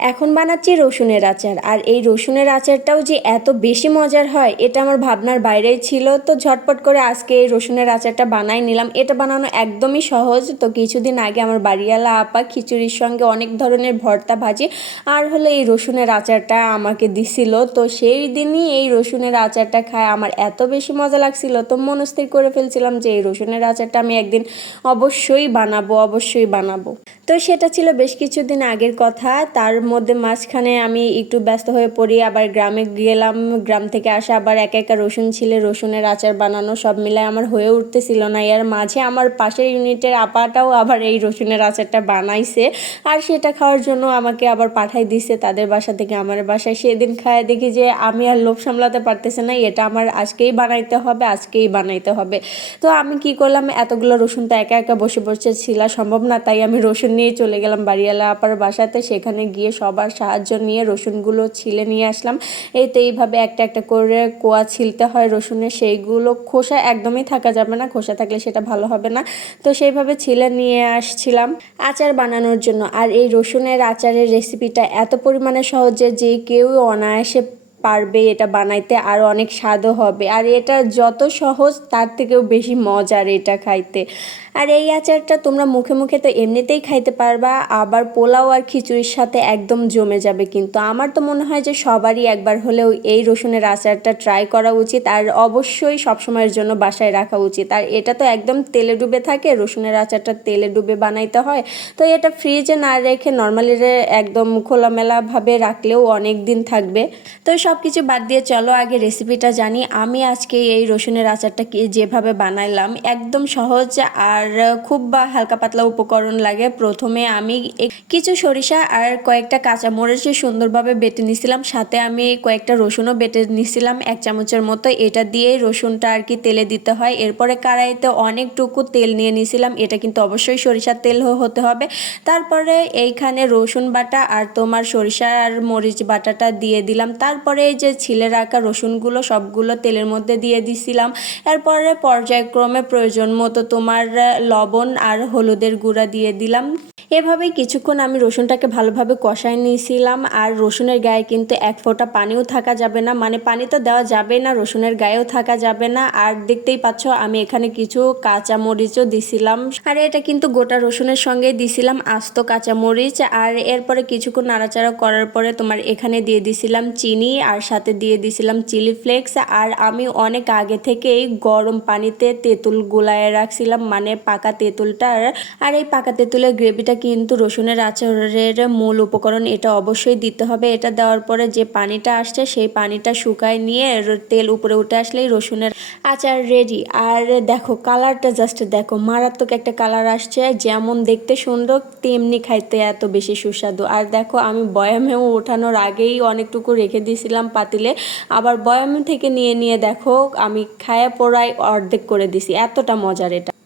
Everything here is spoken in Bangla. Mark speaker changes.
Speaker 1: এখন বানাচ্ছি রসুনের আচার। আর এই রসুনের আচারটাও যে এত বেশি মজার হয়, এটা আমার ভাবনার বাইরেই ছিল। তো ঝটপট করে আজকে এই রসুনের আচারটা বানাই নিলাম। এটা বানানো একদমই সহজ। তো কিছুদিন আগে আমার বাড়িওয়ালা আপা খিচুড়ির সঙ্গে অনেক ধরনের ভর্তা ভাজি আর হলো এই রসুনের আচারটা আমাকে দিছিল। তো সেই দিনই এই রসুনের আচারটা খায়। আমার এত বেশি মজা লাগছিল। তো মনস্থির করে ফেলছিলাম যে এই রসুনের আচারটা আমি একদিন অবশ্যই বানাবো অবশ্যই বানাবো। তো সেটা ছিল বেশ কিছুদিন আগের কথা। তার মধ্যে মাঝখানে আমি একটু ব্যস্ত হয়ে পড়ি, আবার গ্রামে গেলাম। গ্রাম থেকে আসা আবার একা একা রসুন ছিলে রসুনের আচার বানানো সব মিলায় আমার হয়ে উঠতেছিল না। এর মাঝে আমার পাশের ইউনিটের আপাটাও আবার এই রসুনের আচারটা বানাইছে আর সেটা খাওয়ার জন্য আমাকে আবার পাঠাই দিছে তাদের বাসা থেকে আমার বাসায়। সেদিন খায় দেখি যে আমি আর লোভ সামলাতে পারতেছে না, এটা আমার আজকেই বানাইতে হবে, আজকেই বানাইতে হবে। তো আমি কি করলাম, এতগুলো রসুন তো একা একা বসে বসে ছিল, সম্ভব না, তাই আমি রসুন নিয়ে চলে গেলাম বাড়িওয়ালা আপার বাসাতে। সেখানে গিয়ে সবার সাহায্য নিয়ে রসুনগুলো ছিলে নিয়ে আসলাম। এই তো এইভাবে একটা একটা করে কোয়া ছিলতে হয় রসুনের। সেইগুলো খোসা একদমই থাকা যাবে না, খোসা থাকলে সেটা ভালো হবে না। তো সেইভাবে ছিলে নিয়ে আসছিলাম আচার বানানোর জন্য। আর এই রসুনের আচারের রেসিপিটা এত পরিমাণে সহজে যে কেউ অনায়াসে পারবে এটা বানাইতে, আর অনেক স্বাদও হবে। আর এটা যত সহজ, তার থেকেও বেশি মজার এটা খাইতে। আর এই আচারটা তোমরা মুখে মুখে তো এমনিতেই খাইতে পারবা, আবার পোলাও আর খিচুড়ির সাথে একদম জমে যাবে কিন্তু। আমার তো মনে হয় যে সবারই একবার হলেও এই রসুনের আচারটা ট্রাই করা উচিত, আর অবশ্যই সবসময়ের জন্য বাসায় রাখা উচিত। আর এটা তো একদম তেলে ডুবে থাকে, রসুনের আচারটা তেলে ডুবে বানাইতে হয়। তো এটা ফ্রিজে না রেখে নর্মালি একদম খোলামেলাভাবে রাখলেও অনেক দিন থাকবে। তো সব কিছু বাদ দিয়ে চলো, আগে রেসিপিটা জানি। আমি আজকে এই রসুনের আচারটা যেভাবে বানাইলাম, একদম সহজ আর খুব হালকা পাতলা উপকরণ লাগে। প্রথমে আমি কিছু সরিষা আর কয়েকটা কাঁচা মরিচ সুন্দরভাবে বেটে নিছিলাম সাথে আমি কয়েকটা রসুনও বেটে নিছিলাম এক চামচের মতো। এটা দিয়ে রসুনটা আর কি তেলে দিতে হয়। এরপরে কড়াইতে অনেকটুকু তেল নিয়ে নিছিলাম এটা কিন্তু অবশ্যই সরিষার তেল হতে হবে। তারপরে এইখানে রসুন বাটা আর তোমার সরিষা আর মরিচ বাটাটা দিয়ে দিলাম। তারপরে এই যে ছিলে রাখা রসুনগুলো সবগুলো তেলের মধ্যে দিয়ে দিছিলাম। এরপরে পর্যায়ক্রমে প্রয়োজন মতো তোমার লবণ আর হলুদের গুঁড়া দিয়ে দিলাম। এভাবেই কিছুক্ষণ আমি রসুনটাকে ভালোভাবে কষায় নিয়েছিলাম। আর রসুনের গায়ে কিন্তু এক ফোঁটা পানিও থাকা যাবে না। মানে পানি তো দেওয়া যাবে না, রসুনের গায়েও থাকা যাবে না। আর দেখতেই পাচ্ছ, আমি এখানে কিছু কাঁচা মরিচও দিছিলাম। আর এটা কিন্তু গোটা রসুনের সঙ্গে দিছিলাম, আস্ত কাঁচা মরিচ আর এরপরে কিছুক্ষণ নাড়াচাড়া করার পরে তোমার এখানে দিয়ে দিছিলাম চিনি আর সাথে দিয়ে দিছিলাম চিলি ফ্লেক্স। আর আমি অনেক আগে থেকেই গরম পানিতে তেঁতুল গোলায় রাখছিলাম মানে পাকা তেঁতুলটার। আর এই পাকা তেঁতুলের গ্রেভিটা কিন্তু রসুনের আচারের মূল উপকরণ এটা অবশ্যই দিতে হবে। এটা দেওয়ার পরে যে পানিটা আসছে, সেই পানিটা শুকায় নিয়ে তেল উপরে উঠে আসলেই রসুনের আচার রেডি আর দেখো কালারটা জাস্ট দেখো, মারাত্মক একটা কালার আসছে, যেমন দেখতে সুন্দর, তেমনি খাইতে এত বেশি সুস্বাদু। আর দেখো, আমি বয়ামেও ওঠানোর আগেই অনেকটুকু রেখে দিয়েছিলাম পাতিলে। আবার বয়াম থেকে নিয়ে নিয়ে দেখো, আমি খায়া পোড়ায় অর্ধেক করে দিছি। এতটা মজার এটা।